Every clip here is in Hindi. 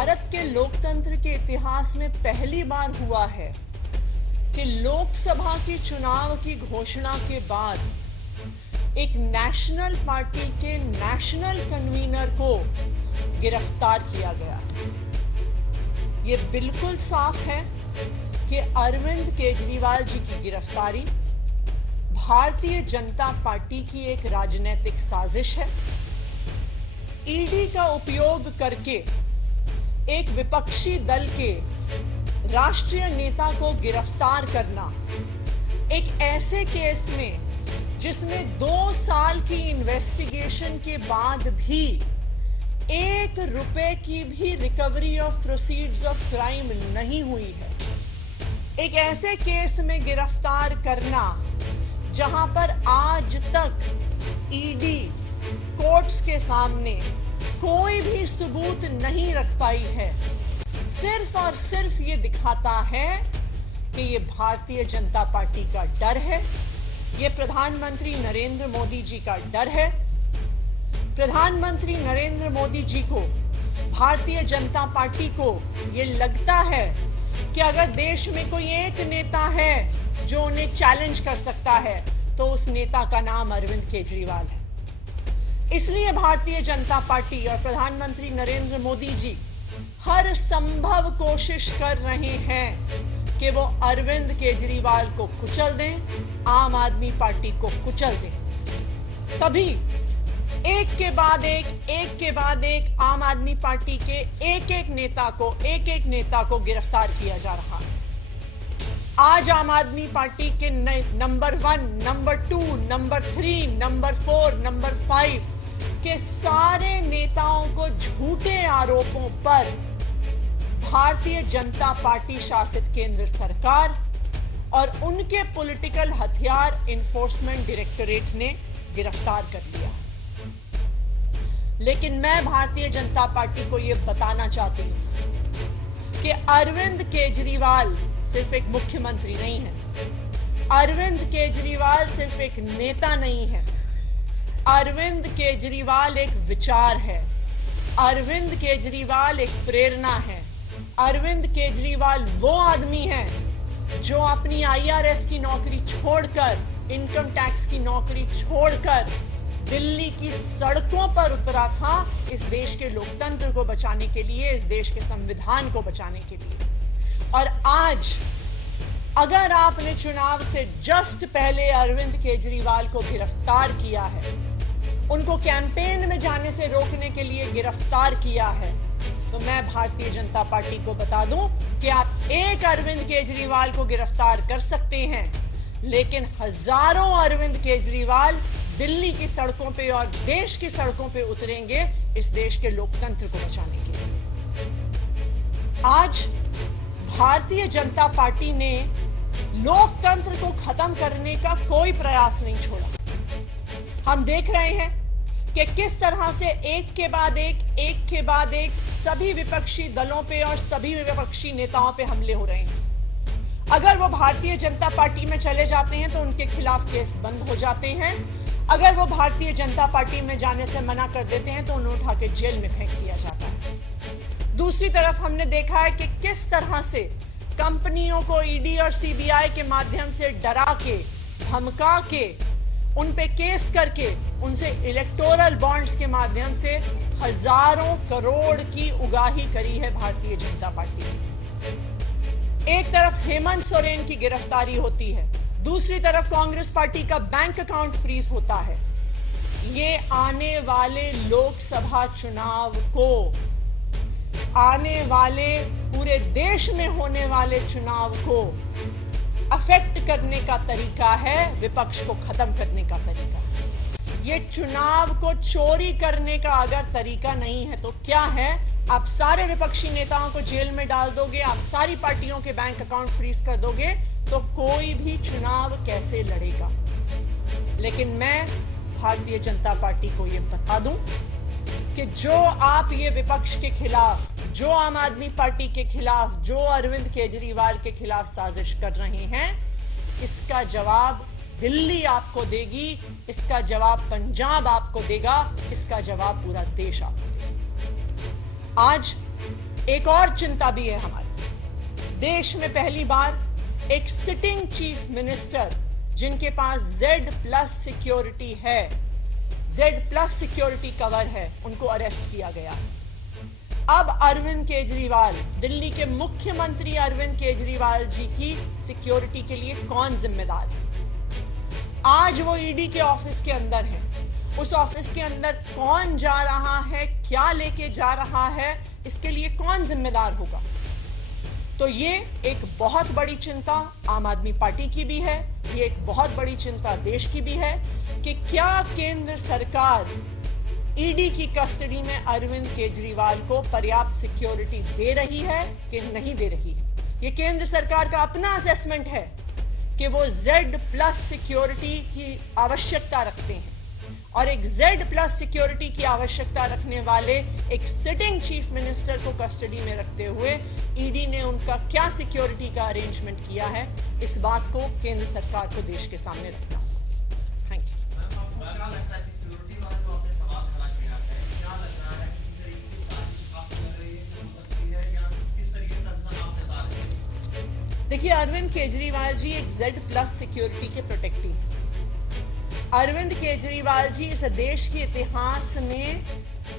भारत के लोकतंत्र के इतिहास में पहली बार हुआ है कि लोकसभा के चुनाव की घोषणा के बाद एक नेशनल पार्टी के नेशनल कन्वीनर को गिरफ्तार किया गया। यह बिल्कुल साफ है कि अरविंद केजरीवाल जी की गिरफ्तारी भारतीय जनता पार्टी की एक राजनीतिक साजिश है। ईडी का उपयोग करके एक विपक्षी दल के राष्ट्रीय नेता को गिरफ्तार करना एक ऐसे केस में जिसमें 2 साल की इन्वेस्टिगेशन के बाद भी 1 रुपए की भी recovery of proceeds of crime नहीं हुई है। एक ऐसे केस में गिरफ्तार करना जहां पर आज तक ईडी कोर्ट्स के सामने कोई भी सबूत नहीं रख पाई है, सिर्फ और सिर्फ ये दिखाता है कि ये भारतीय जनता पार्टी का डर है, ये प्रधानमंत्री नरेंद्र मोदी जी का डर है। प्रधानमंत्री नरेंद्र मोदी जी को, भारतीय जनता पार्टी को ये लगता है कि अगर देश में कोई एक नेता है जो उन्हें चैलेंज कर सकता है तो उस नेता का नाम अरविंद केजरीवाल है। इसलिए भारतीय जनता पार्टी और प्रधानमंत्री नरेंद्र मोदी जी हर संभव कोशिश कर रहे हैं कि वो अरविंद केजरीवाल को कुचल दें, आम आदमी पार्टी को कुचल दें। तभी एक के बाद एक आम आदमी पार्टी के एक एक नेता को गिरफ्तार किया जा रहा है। आज आम आदमी पार्टी के number 1, number 2, number 3, number 4, number 5 के सारे नेताओं को झूठे आरोपों पर भारतीय जनता पार्टी शासित केंद्र सरकार और उनके पॉलिटिकल हथियार एनफोर्समेंट डायरेक्टरेट ने गिरफ्तार कर लिया। लेकिन मैं भारतीय जनता पार्टी को यह बताना चाहती हूं कि अरविंद केजरीवाल सिर्फ एक मुख्यमंत्री नहीं है, अरविंद केजरीवाल सिर्फ एक नेता नहीं है, अरविंद केजरीवाल एक विचार है, अरविंद केजरीवाल एक प्रेरणा है। अरविंद केजरीवाल वो आदमी है जो अपनी आईआरएस की नौकरी छोड़कर, इनकम टैक्स की नौकरी छोड़कर दिल्ली की सड़कों पर उतरा था इस देश के लोकतंत्र को बचाने के लिए, इस देश के संविधान को बचाने के लिए। और आज अगर आपने चुनाव से जस्ट पहले अरविंद केजरीवाल को गिरफ्तार किया है, उनको कैंपेन में जाने से रोकने के लिए गिरफ्तार किया है, तो मैं भारतीय जनता पार्टी को बता दूं कि आप एक अरविंद केजरीवाल को गिरफ्तार कर सकते हैं, लेकिन हजारों अरविंद केजरीवाल दिल्ली की सड़कों पे और देश की सड़कों पे उतरेंगे इस देश के लोकतंत्र को बचाने के लिए। आज भारतीय जनता पार्टी ने लोकतंत्र को खत्म करने का कोई प्रयास नहीं छोड़ा। हम देख रहे हैं कि किस तरह से एक के बाद एक सभी विपक्षी दलों पे और सभी विपक्षी नेताओं पे हमले हो रहे हैं। अगर वो भारतीय जनता पार्टी में चले जाते हैं तो उनके खिलाफ केस बंद हो जाते हैं, अगर वो भारतीय जनता पार्टी में जाने से मना कर देते हैं तो उन्हें उठा के जेल में फेंक दिया जाता है। दूसरी तरफ हमने देखा है कि किस तरह से कंपनियों को ईडी और सीबीआई के माध्यम से डरा के, धमका के, उन पे केस करके उनसे इलेक्टोरल बॉन्ड्स के माध्यम से हजारों करोड़ की उगाही करी है भारतीय जनता पार्टी ने। एक तरफ हेमंत सोरेन की गिरफ्तारी होती है, दूसरी तरफ कांग्रेस पार्टी का बैंक अकाउंट फ्रीज होता है। ये आने वाले लोकसभा चुनाव को, आने वाले पूरे देश में होने वाले चुनाव को अफेक्ट करने का तरीका है, विपक्ष को खत्म करने का तरीका है। ये चुनाव को चोरी करने का अगर तरीका नहीं है तो क्या है? आप सारे विपक्षी नेताओं को जेल में डाल दोगे, आप सारी पार्टियों के बैंक अकाउंट फ्रीज कर दोगे तो कोई भी चुनाव कैसे लड़ेगा? लेकिन मैं भारतीय जनता पार्टी को यह बता दूं कि जो आप ये विपक्ष के खिलाफ, जो आम आदमी पार्टी के खिलाफ, जो अरविंद केजरीवाल के खिलाफ साजिश कर रहे हैं, इसका जवाब दिल्ली आपको देगी, इसका जवाब पंजाब आपको देगा, इसका जवाब पूरा देश आपको देगा। आज एक और चिंता भी है हमारी। देश में पहली बार एक सिटिंग चीफ मिनिस्टर जिनके पास Z+ सिक्योरिटी है, Z+ सिक्योरिटी कवर है, उनको अरेस्ट किया गया। अब अरविंद केजरीवाल, दिल्ली के मुख्यमंत्री अरविंद केजरीवाल जी की सिक्योरिटी के लिए कौन जिम्मेदार है? आज वो ईडी के ऑफिस के अंदर है, उस ऑफिस के अंदर कौन जा रहा है, क्या लेके जा रहा है, इसके लिए कौन जिम्मेदार होगा? तो ये एक बहुत बड़ी चिंता आम आदमी पार्टी की भी है, ये एक बहुत बड़ी चिंता देश की भी है कि क्या केंद्र सरकार ईडी की कस्टडी में अरविंद केजरीवाल को पर्याप्त सिक्योरिटी दे रही है कि नहीं दे रही है। ये केंद्र सरकार का अपना असेसमेंट है कि वो Z+ सिक्योरिटी की आवश्यकता रखते हैं, और एक Z+ सिक्योरिटी की आवश्यकता रखने वाले एक सिटिंग चीफ मिनिस्टर को कस्टडी में रखते हुए ईडी ने उनका क्या सिक्योरिटी का अरेंजमेंट किया है, इस बात को केंद्र सरकार को देश के सामने रखना होगा। Thank you. देखिए, अरविंद केजरीवाल जी एक Z+ सिक्योरिटी के प्रोटेक्टी हैं। अरविंद केजरीवाल जी इस देश के इतिहास में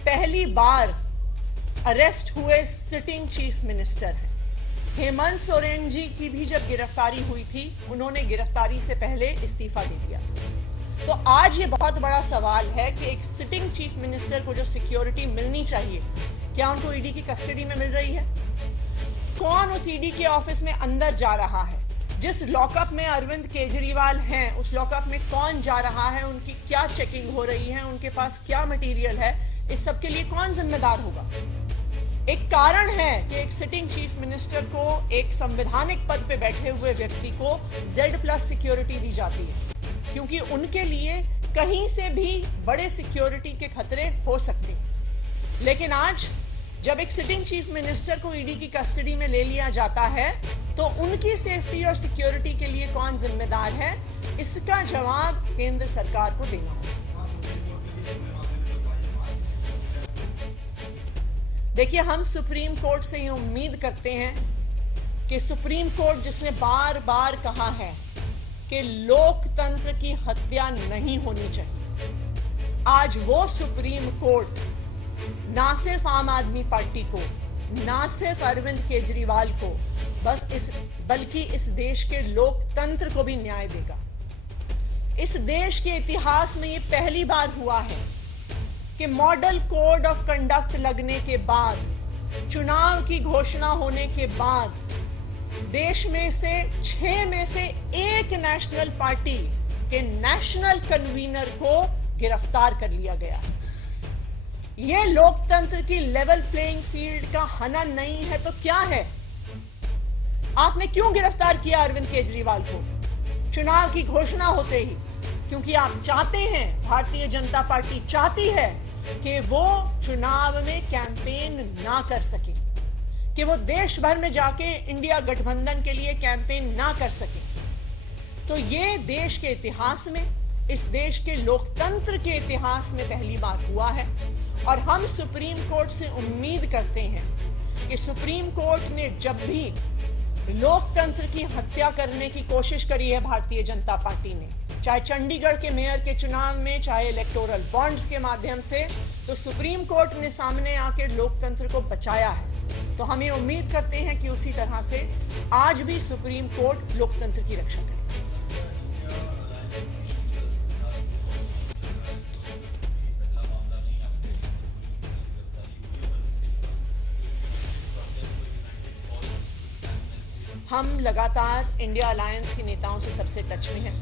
पहली बार अरेस्ट हुए सिटिंग चीफ मिनिस्टर हैं। हेमंत सोरेन जी की भी जब गिरफ्तारी हुई थी, उन्होंने गिरफ्तारी से पहले इस्तीफा दे दिया था। तो आज ये बहुत बड़ा सवाल है कि एक सिटिंग चीफ मिनिस्टर को जो सिक्योरिटी मिलनी चाहिए, क्या उनको ईडी की कस्टडी में मिल रही है? कौन उस ईडी के ऑफिस में अंदर जा रहा है? जिस लॉकअप में अरविंद केजरीवाल हैं, उस लॉकअप में कौन जा रहा है, उनकी क्या चेकिंग हो रही है, उनके पास क्या मटेरियल है, इस सब के लिए कौन जिम्मेदार होगा? एक कारण है कि एक सिटिंग चीफ मिनिस्टर को, एक संवैधानिक पद पे बैठे हुए व्यक्ति को Z+ सिक्योरिटी दी जाती है, क्योंकि उनके लिए कहीं से भी बड़े सिक्योरिटी के खतरे हो सकते हैं। लेकिन आज जब एक सिटिंग चीफ मिनिस्टर को ईडी की कस्टडी में ले लिया जाता है, तो उनकी सेफ्टी और सिक्योरिटी के लिए कौन जिम्मेदार है, इसका जवाब केंद्र सरकार को देना होगा। देखिए, हम सुप्रीम कोर्ट से ये उम्मीद करते हैं कि सुप्रीम कोर्ट जिसने बार बार कहा है कि लोकतंत्र की हत्या नहीं होनी चाहिए, आज वो सुप्रीम कोर्ट ना सिर्फ आम आदमी पार्टी को, ना सिर्फ अरविंद केजरीवाल को, बल्कि इस देश के लोकतंत्र को भी न्याय देगा। इस देश के इतिहास में ये पहली बार हुआ है कि मॉडल कोड ऑफ कंडक्ट लगने के बाद, चुनाव की घोषणा होने के बाद, देश में से 6 में से 1 नेशनल पार्टी के नेशनल कन्वीनर को गिरफ्तार कर लिया गया है। यह लोकतंत्र की लेवल प्लेइंग फील्ड का हनन नहीं है तो क्या है? आपने क्यों गिरफ्तार किया अरविंद केजरीवाल को चुनाव की घोषणा होते ही? क्योंकि आप चाहते हैं, भारतीय जनता पार्टी चाहती है कि वो चुनाव में कैंपेन ना कर सके, कि वो देश भर में जाके इंडिया गठबंधन के लिए कैंपेन ना कर सके। तो ये देश के इतिहास में, इस देश के लोकतंत्र के इतिहास में पहली बार हुआ है, और हम सुप्रीम कोर्ट से उम्मीद करते हैं कि सुप्रीम कोर्ट ने जब भी लोकतंत्र की हत्या करने की कोशिश करी है भारतीय जनता पार्टी ने, चाहे चंडीगढ़ के मेयर के चुनाव में, चाहे इलेक्टोरल बॉन्ड्स के माध्यम से, तो सुप्रीम कोर्ट ने सामने आके लोकतंत्र को बचाया है। तो हम ये उम्मीद करते हैं कि उसी तरह से आज भी सुप्रीम कोर्ट लोकतंत्र की रक्षा करेगा। हम लगातार इंडिया अलायंस के नेताओं से सबसे टच में हैं।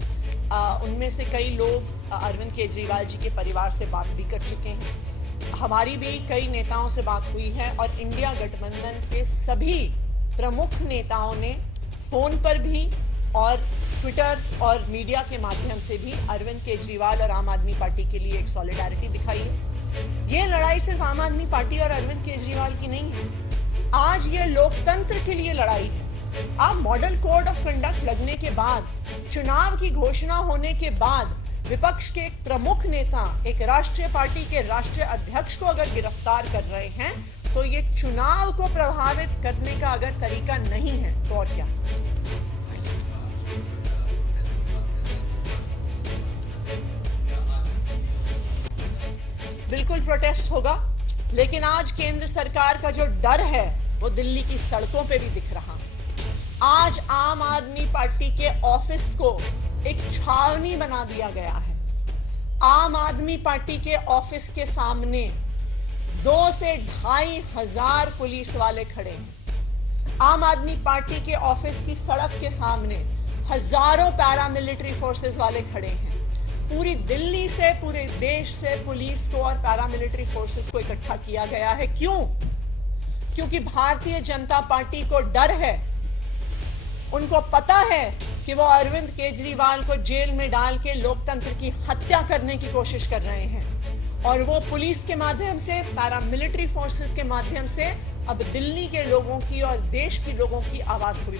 उनमें से कई लोग अरविंद केजरीवाल जी के परिवार से बात भी कर चुके हैं। हमारी भी कई नेताओं से बात हुई है, और इंडिया गठबंधन के सभी प्रमुख नेताओं ने फोन पर भी और ट्विटर और मीडिया के माध्यम से भी अरविंद केजरीवाल और आम आदमी पार्टी के लिए एक सॉलिडारिटी दिखाई है। ये लड़ाई सिर्फ आम आदमी पार्टी और अरविंद केजरीवाल की नहीं है, आज ये लोकतंत्र के लिए लड़ाई है। आप मॉडल कोड ऑफ कंडक्ट लगने के बाद, चुनाव की घोषणा होने के बाद, विपक्ष के एक प्रमुख नेता, एक राष्ट्रीय पार्टी के राष्ट्रीय अध्यक्ष को अगर गिरफ्तार कर रहे हैं तो ये चुनाव को प्रभावित करने का अगर तरीका नहीं है तो और क्या? बिल्कुल प्रोटेस्ट होगा, लेकिन आज केंद्र सरकार का जो डर है वो दिल्ली की सड़कों पे भी दिख रहा है। आज आम आदमी पार्टी के ऑफिस को एक छावनी बना दिया गया है। आम आदमी पार्टी के ऑफिस के सामने 2 से 2,500 पुलिस वाले खड़े हैं। आम आदमी पार्टी के ऑफिस की सड़क के सामने हजारों पैरामिलिट्री फोर्सेस वाले खड़े हैं। पूरी दिल्ली से, पूरे देश से पुलिस को और पैरामिलिट्री फोर्सेस को इकट्ठा किया गया है। क्यों? क्योंकि भारतीय जनता पार्टी को डर है। उनको पता है कि वो अरविंद केजरीवाल को जेल में डाल के लोकतंत्र की हत्या करने की कोशिश कर रहे हैं, और वो पुलिस के माध्यम से, पैरामिलिट्री फोर्सेस के माध्यम से अब दिल्ली के लोगों की और देश के लोगों की आवाज को भी